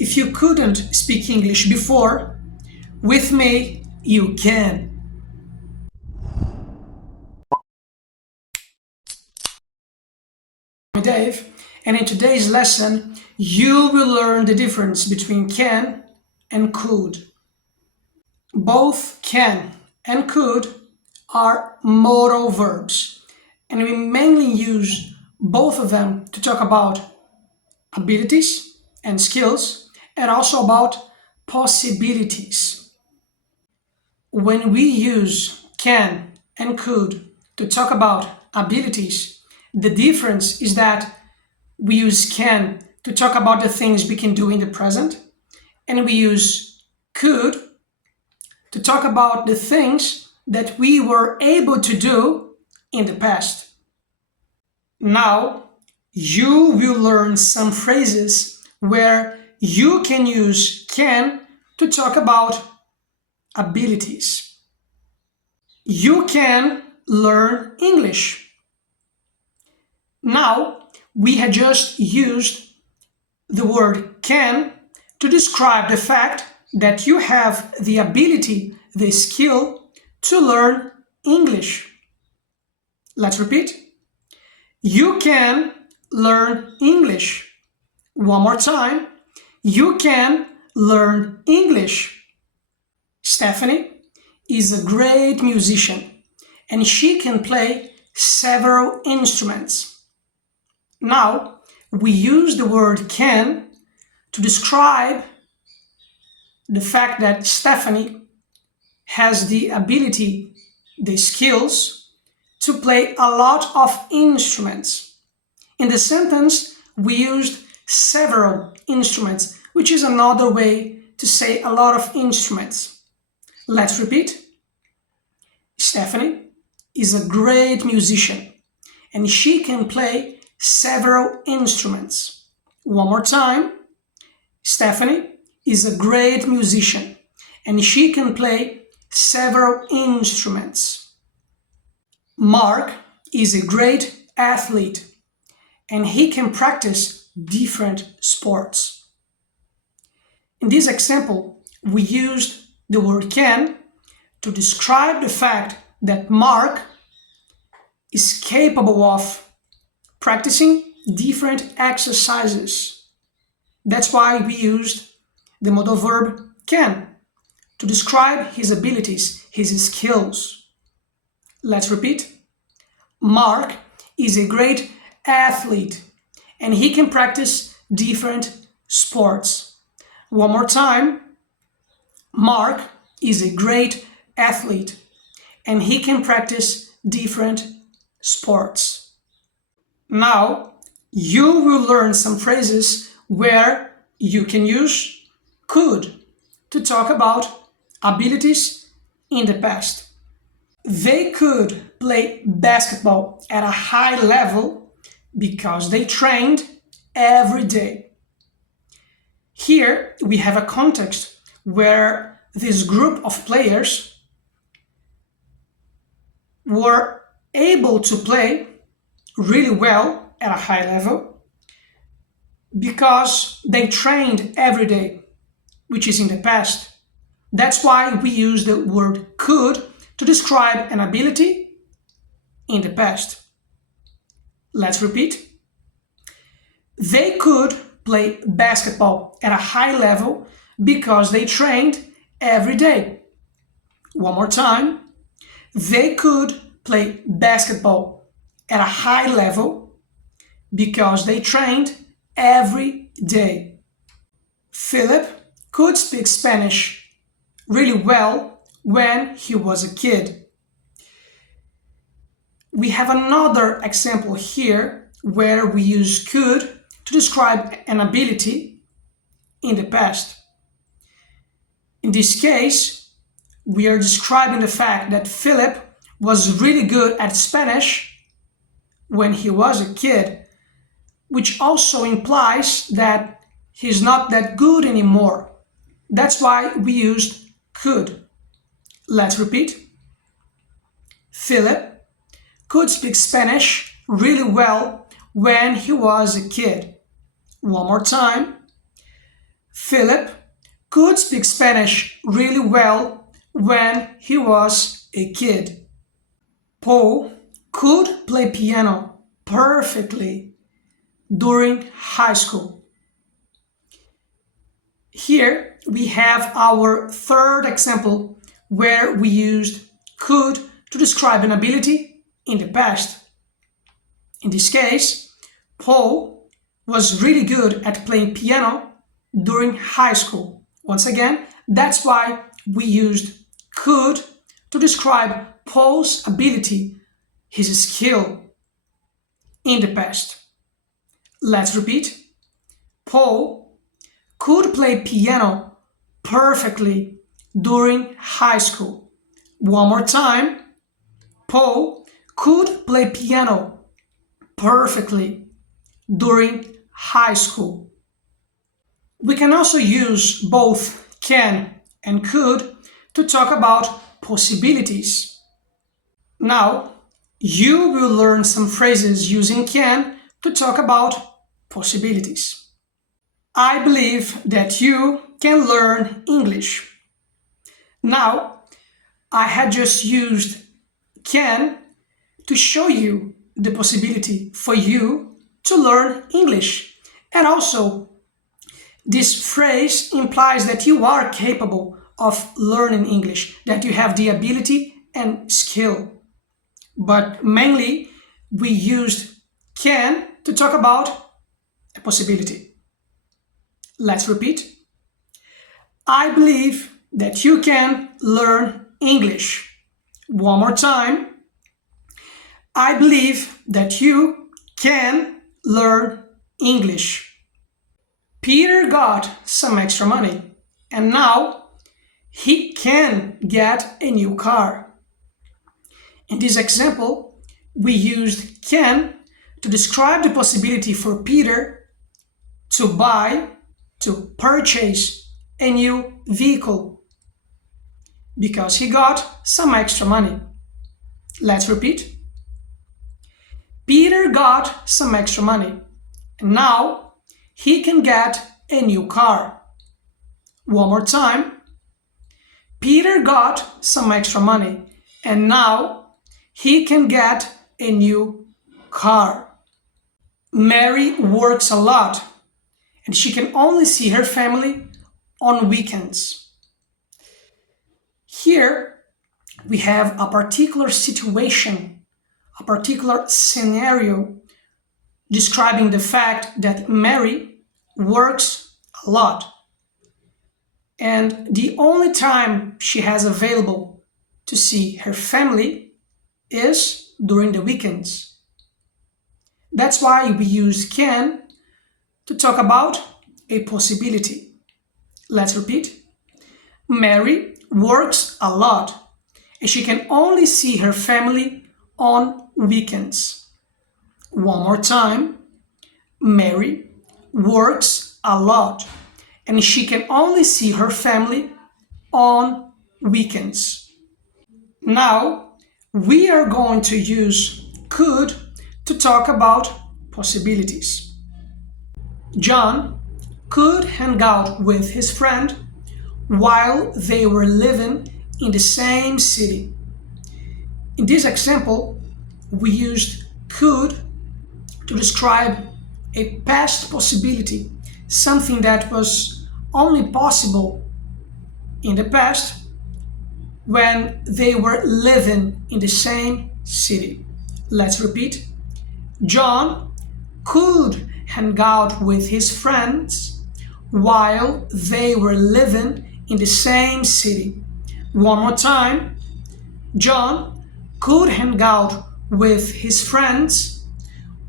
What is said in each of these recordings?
If you couldn't speak English before, with me you can. I'm Dave, and in today's lesson, you will learn the difference between can and could. Both can and could are modal verbs, and we mainly use both of them to talk about abilities and skills, and also about possibilities. When we use can and could to talk about abilities, the difference is that we use can to talk about the things we can do in the present, and we use could to talk about the things that we were able to do in the past. Now, you will learn some phrases where you can use can to talk about abilities. You can learn English. Now, we had just used the word can to describe the fact that you have the ability, the skill to learn English. Let's repeat. You can learn English. One more time. You can learn English. Stephanie is a great musician and she can play several instruments. Now, we use the word can to describe the fact that Stephanie has the ability, the skills, to play a lot of instruments. In the sentence, we used several instruments, which is another way to say a lot of instruments. Let's repeat. Stephanie is a great musician and she can play several instruments. One more time. Stephanie is a great musician and she can play several instruments. Mark is a great athlete and he can practice different sports. In this example, we used the word can to describe the fact that Mark is capable of practicing different exercises. That's why we used the modal verb can to describe his abilities, his skills. Let's repeat. Mark is a great athlete and he can practice different sports. One more time. Mark is a great athlete and he can practice different sports. Now, you will learn some phrases where you can use could to talk about abilities in the past. They could play basketball at a high level because they trained every day. Here we have a context where this group of players were able to play really well at a high level because they trained every day, which is in the past. That's why we use the word could to describe an ability in the past. Let's repeat. They could play basketball at a high level because they trained every day. One more time. They could play basketball at a high level because they trained every day. Philip could speak Spanish really well when he was a kid. We have another example here where we use could to describe an ability in the past. In this case, we are describing the fact that Philip was really good at Spanish when he was a kid, which also implies that he's not that good anymore. That's why we used could. Let's repeat. Philip could speak Spanish really well when he was a kid. One more time. Philip could speak Spanish really well when he was a kid. Paul could play piano perfectly during high school. Here we have our third example where we used could to describe an ability in the past. In this case, Paul was really good at playing piano during high school. Once again, that's why we used could to describe Paul's ability, his skill in the past. Let's repeat. Paul could play piano perfectly during high school. One more time. Paul could play piano perfectly during high school. We can also use both can and could to talk about possibilities. Now, you will learn some phrases using can to talk about possibilities. I believe that you can learn English. Now, I had just used can to show you the possibility for you to learn English. And also, this phrase implies that you are capable of learning English, that you have the ability and skill. But mainly, we used can to talk about a possibility. Let's repeat. I believe that you can learn English. One more time. I believe that you can learn English. Peter got some extra money and now he can get a new car. In this example, we used can to describe the possibility for Peter to purchase a new vehicle because he got some extra money. Let's repeat. Peter got some extra money and now he can get a new car. One more time. Peter got some extra money and now he can get a new car. Mary works a lot and she can only see her family on weekends. Here we have a particular situation, a particular scenario describing the fact that Mary works a lot. And the only time she has available to see her family is during the weekends. That's why we use can to talk about a possibility. Let's repeat. Mary works a lot and she can only see her family on weekends. One more time. Mary works a lot and she can only see her family on weekends. Now, we are going to use could to talk about possibilities. John could hang out with his friend while they were living in the same city. In this example, we used could to describe a past possibility, something that was only possible in the past when they were living in the same city. Let's repeat. John could hang out with his friends while they were living in the same city. One more time. John could hang out with his friends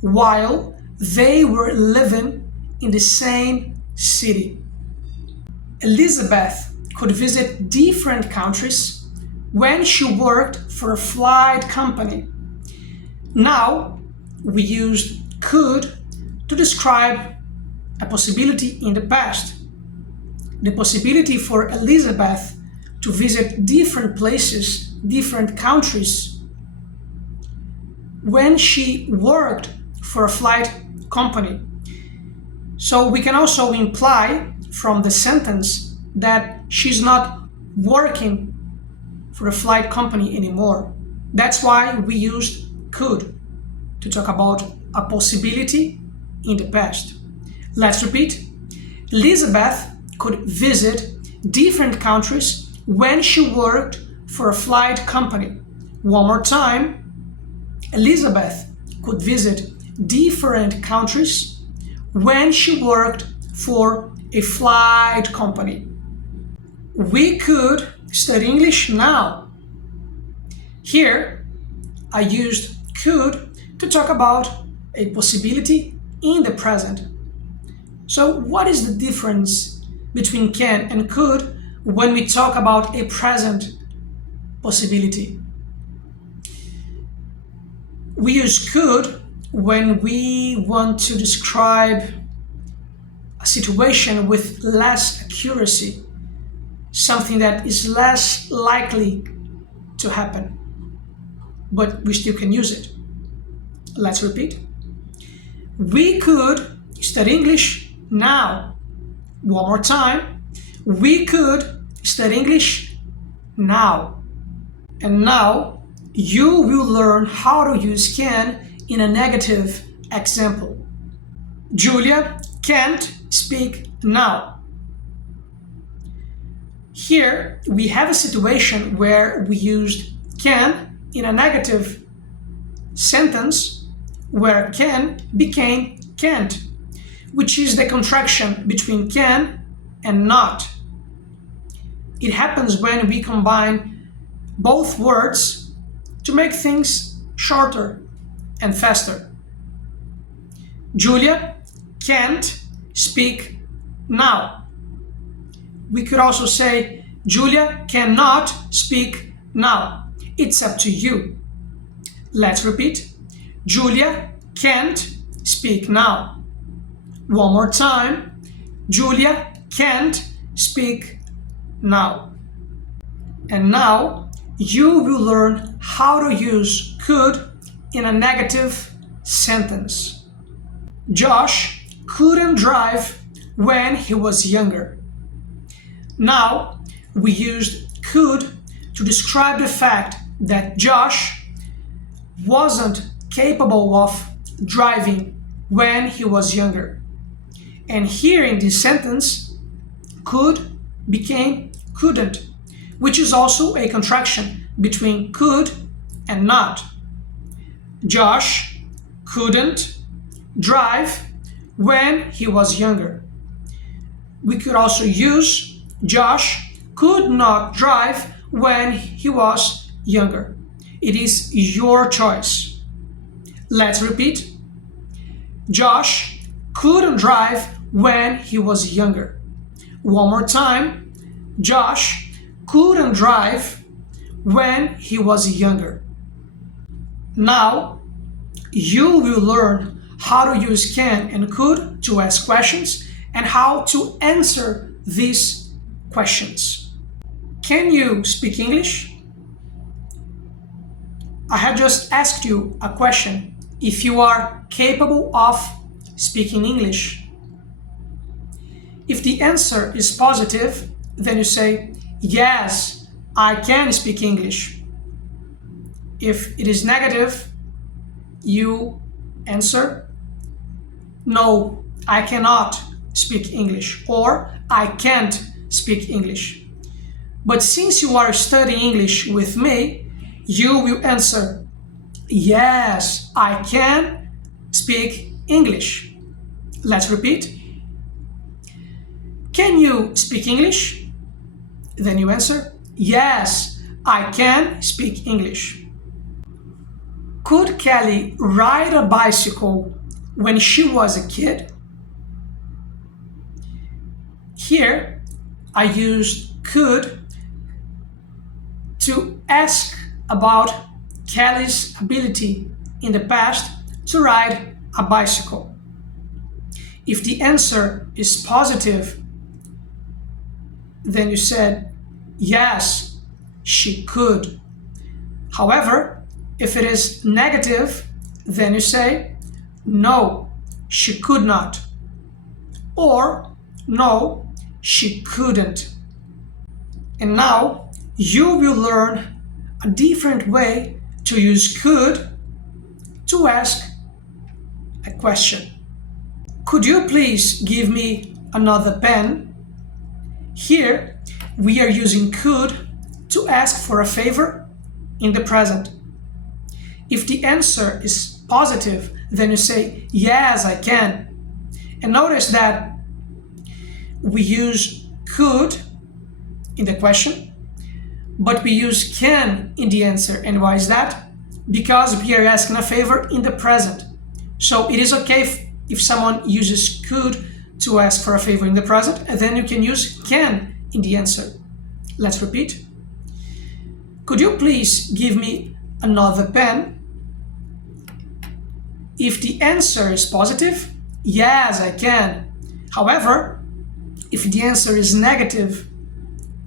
while they were living in the same city. Elizabeth could visit different countries when she worked for a flight company. Now, we used could to describe a possibility in the past. The possibility for Elizabeth to visit different places, different countries, when she worked for a flight company. So we can also imply from the sentence that she's not working for a flight company anymore. That's why we used could to talk about a possibility in the past. Let's repeat. Elizabeth could visit different countries when she worked for a flight company. One more time. Elizabeth could visit different countries when she worked for a flight company. We could study English now. Here, I used could to talk about a possibility in the present. So what is the difference between can and could when we talk about a present possibility? We use could when we want to describe a situation with less accuracy, something that is less likely to happen, but we still can use it. Let's repeat. We could study English now. One more time. We could study English now. And now you will learn how to use can in a negative example. Julia can't speak now. Here we have a situation where we used can in a negative sentence where can became can't, which is the contraction between can and not. It happens when we combine both words to make things shorter and faster. Julia can't speak now. We could also say Julia cannot speak now. It's up to you. Let's repeat. Julia can't speak now. One more time. Julia can't speak now. And now you will learn how to use could in a negative sentence. Josh couldn't drive when he was younger. Now we used could to describe the fact that Josh wasn't capable of driving when he was younger. And here in this sentence, could became couldn't, which is also a contraction between could and not. Josh couldn't drive when he was younger. We could also use Josh could not drive when he was younger. It is your choice. Let's repeat. Josh couldn't drive when he was younger. One more time. Josh couldn't drive when he was younger. Now, you will learn how to use can and could to ask questions and how to answer these questions. Can you speak English? I have just asked you a question if you are capable of speaking English. If the answer is positive, then you say, yes, I can speak English. If it is negative, you answer, no, I cannot speak English, or I can't speak English. But since you are studying English with me, you will answer, yes, I can speak English. Let's repeat. Can you speak English? Then you answer, yes, I can speak English. Could Kelly ride a bicycle when she was a kid? Here, I used could to ask about Kelly's ability in the past to ride a bicycle. If the answer is positive, then you said, yes, she could. However, if it is negative, then you say, no, she could not. Or, no, she couldn't. And now you will learn a different way to use could to ask a question. Could you please give me another pen? Here we are using could to ask for a favor in the present. If the answer is positive, then you say, yes, I can. And notice that we use could in the question, but we use can in the answer. And why is that? Because we are asking a favor in the present. So it is okay if someone uses could to ask for a favor in the present, and then you can use can in the answer. Let's repeat. Could you please give me another pen? If the answer is positive, yes, I can. However, if the answer is negative,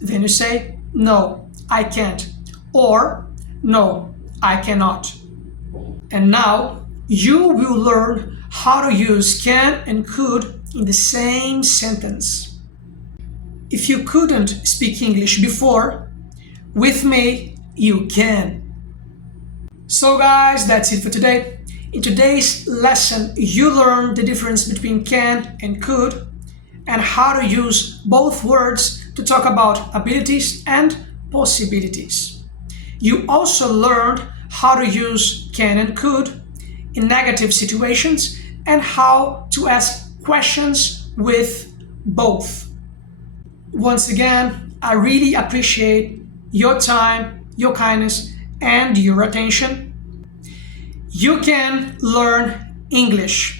then you say, no, I can't, or no, I cannot. And now you will learn how to use can and could in the same sentence. If you couldn't speak English before, with me, you can. So guys, that's it for today. In today's lesson, you learned the difference between can and could and how to use both words to talk about abilities and possibilities. You also learned how to use can and could in negative situations and how to ask questions with both. Once again, I really appreciate your time, your kindness, and your attention. You can learn English.